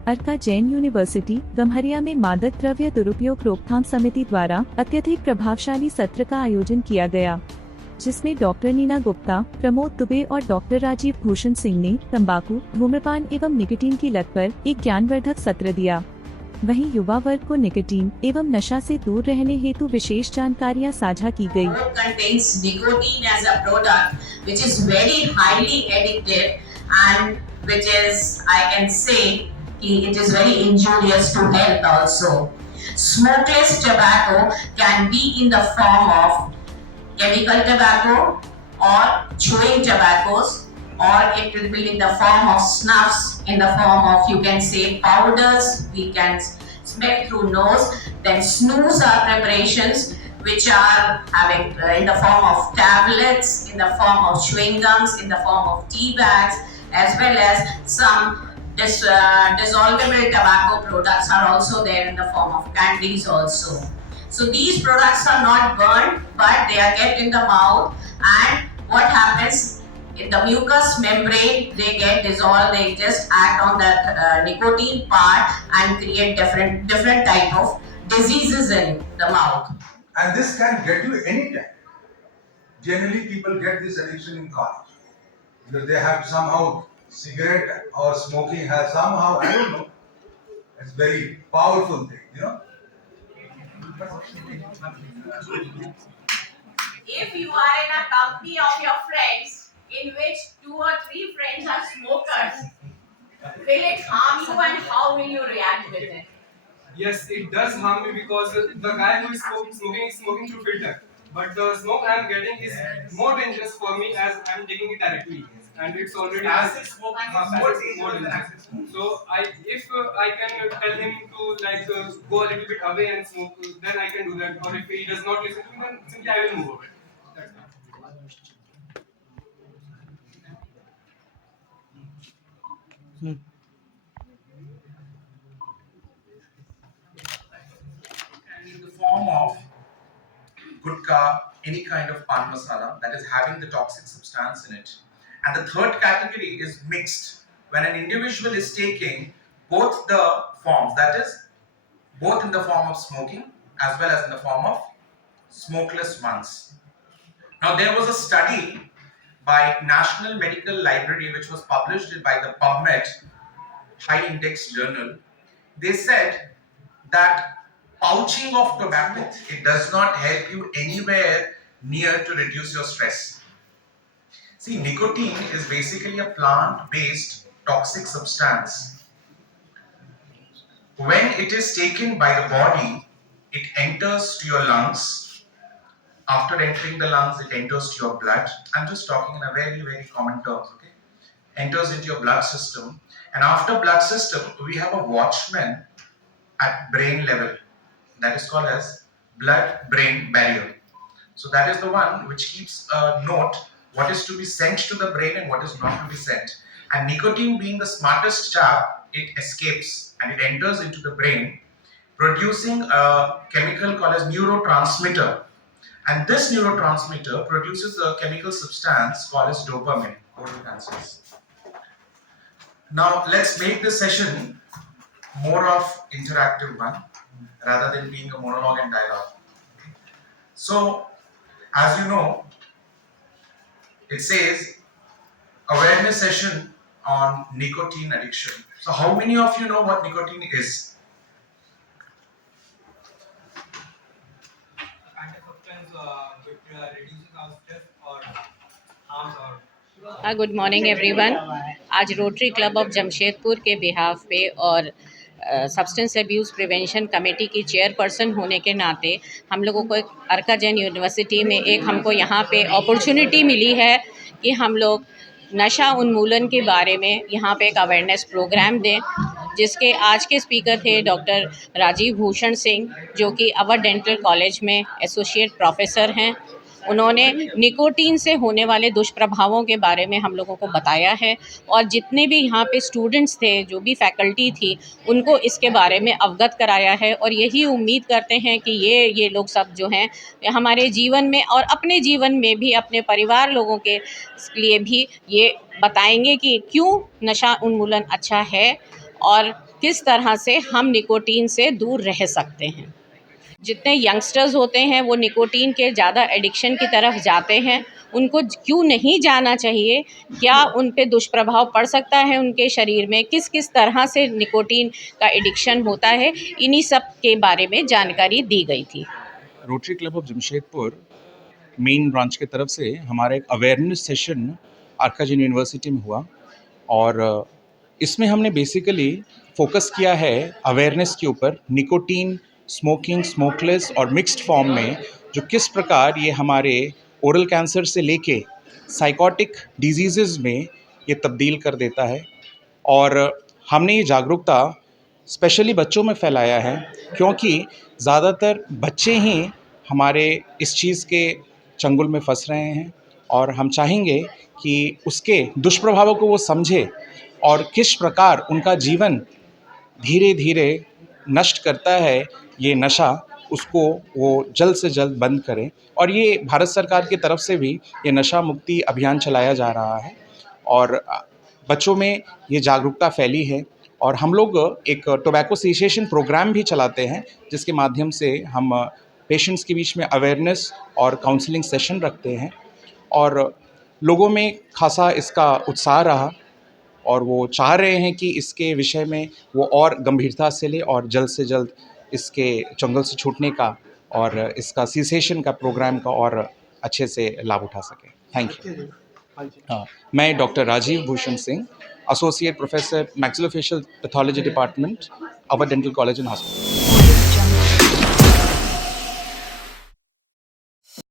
अर्का Jain university Gamharia में मादक द्रव्य दुरुपयोग रोकथाम समिति द्वारा अत्यधिक प्रभावशाली सत्र का आयोजन किया गया, जिसमें डॉक्टर नीना गुप्ता, प्रमोद दुबे और डॉक्टर राजीव भूषण सिंह ने तंबाकू, धूम्रपान एवं निकोटीन की लत पर एक ज्ञानवर्धक सत्र दिया। वहीं युवा वर्ग को निकोटीन एवं नशा से दूर रहने हेतु विशेष जानकारियां साझा की गयी। Contains nicotine as a product, which is very highly addictive and which is, I can say, it is very injurious to health also. Smokeless tobacco can be in the form of chemical tobacco or chewing tobaccos, or it will be in the form of snuffs, in the form of, you can say, powders we can smell through nose. Then snus are preparations which are having in the form of tablets, in the form of chewing gums, in the form of tea bags, as well as some dissolvable tobacco products are also there in the form of candies also. So these products are not burned, but they are kept in the mouth, and what happens in the mucous membrane, they get dissolved, they just act on the nicotine part and create different type of diseases in the mouth. And this can get you anytime. Generally people get this addiction in college, because they have somehow cigarette or smoking has somehow, I don't know, it's very powerful thing, you know. If you are in a company of your friends in which 2 or 3 friends are smokers, will it harm you and how will you react with it? Yes, it does harm me because the guy who is smoking is smoking through filter. But the smoke I am getting is more dangerous for me as I am taking it directly, and it's already acid smoking is more dangerous than acid smoking. So if I can tell him to go a little bit away and smoke, then I can do that. Or if he does not listen to me, then simply I will move away. That's it. And in the form of gutka, any kind of pan masala that is having the toxic substance in it. And the third category is mixed, when an individual is taking both the forms, that is, both in the form of smoking as well as in the form of smokeless ones. Now, there was a study by National Medical Library which was published by the PubMed High Index Journal. They said that pouching of tobacco, it does not help you anywhere near to reduce your stress. See, nicotine is basically a plant-based toxic substance. When it is taken by the body, it enters to your lungs. After entering the lungs, it enters to your blood. I'm just talking in a very, very common terms, okay? Enters into your blood system. And after blood system, we have a watchman at brain level. That is called as blood-brain barrier. So that is the one which keeps a note what is to be sent to the brain and what is not to be sent. And nicotine being the smartest chap, it escapes and it enters into the brain, producing a chemical called as neurotransmitter. And this neurotransmitter produces a chemical substance called as dopamine. Now let's make this session more of interactive one, rather than being a monologue and dialogue. So, as you know, it says awareness session on nicotine addiction. So, how many of you know what nicotine is? Kind of substance which reduces our stress or harms our. Good morning everyone. आज rotary club of Jamshedpur के behalf पे और substance abuse prevention committee की chairperson होने के नाते हम लोगों को एक अर्का जैन यूनिवर्सिटी में एक हमको यहाँ पे अपॉर्चुनिटी मिली है कि हम लोग नशा उन्मूलन के बारे में यहाँ पे एक अवेयरनेस प्रोग्राम दें, जिसके आज के स्पीकर थे डॉक्टर राजीव भूषण सिंह, जो कि अवर डेंटल कॉलेज में एसोसिएट प्रोफेसर हैं। उन्होंने निकोटीन से होने वाले दुष्प्रभावों के बारे में हम लोगों को बताया है, और जितने भी यहाँ पे स्टूडेंट्स थे, जो भी फैकल्टी थी, उनको इसके बारे में अवगत कराया है। और यही उम्मीद करते हैं कि ये लोग सब जो हैं हमारे जीवन में और अपने जीवन में भी अपने परिवार लोगों के लिए भी ये बताएंगे कि क्यों नशा उन्मूलन अच्छा है और किस तरह से हम निकोटीन से दूर रह सकते हैं। जितने यंगस्टर्स होते हैं वो निकोटीन के ज़्यादा एडिक्शन की तरफ जाते हैं, उनको क्यों नहीं जाना चाहिए, क्या उन पे दुष्प्रभाव पड़ सकता है उनके शरीर में, किस किस तरह से निकोटीन का एडिक्शन होता है, इन्हीं सब के बारे में जानकारी दी गई थी। Rotary club of Jamshedpur main branch की तरफ से हमारा एक अवेयरनेस सेशन अर्का जैन यूनिवर्सिटी में हुआ और इसमें हमने बेसिकली फोकस किया है अवेयरनेस के ऊपर, निकोटीन, स्मोकिंग, स्मोकलेस और मिक्स्ड फॉर्म में जो किस प्रकार ये हमारे ओरल कैंसर से लेके साइकोटिक डिजीज़ में ये तब्दील कर देता है। और हमने ये जागरूकता स्पेशली बच्चों में फैलाया है क्योंकि ज़्यादातर बच्चे ही हमारे इस चीज़ के चंगुल में फंस रहे हैं और हम चाहेंगे कि उसके दुष्प्रभावों को वो समझे और किस प्रकार उनका जीवन धीरे धीरे नष्ट करता है ये नशा, उसको वो जल्द से जल्द बंद करें। और ये भारत सरकार की तरफ से भी ये नशा मुक्ति अभियान चलाया जा रहा है और बच्चों में ये जागरूकता फैली है। और हम लोग एक टोबैको सेसेशन प्रोग्राम भी चलाते हैं जिसके माध्यम से हम पेशेंट्स के बीच में अवेयरनेस और काउंसलिंग सेशन रखते हैं और लोगों में खासा इसका उत्साह रहा और वो चाह रहे हैं कि इसके विषय में वो और गंभीरता से ले और जल्द से जल्द इसके चंगुल से छूटने का और इसका सीसेशन का प्रोग्राम का और अच्छे से लाभ उठा सकें। Thank you. हाँ, मैं doctor Rajiv Bhushan Singh, associate professor maxillofacial pathology department, our dental college and hospital.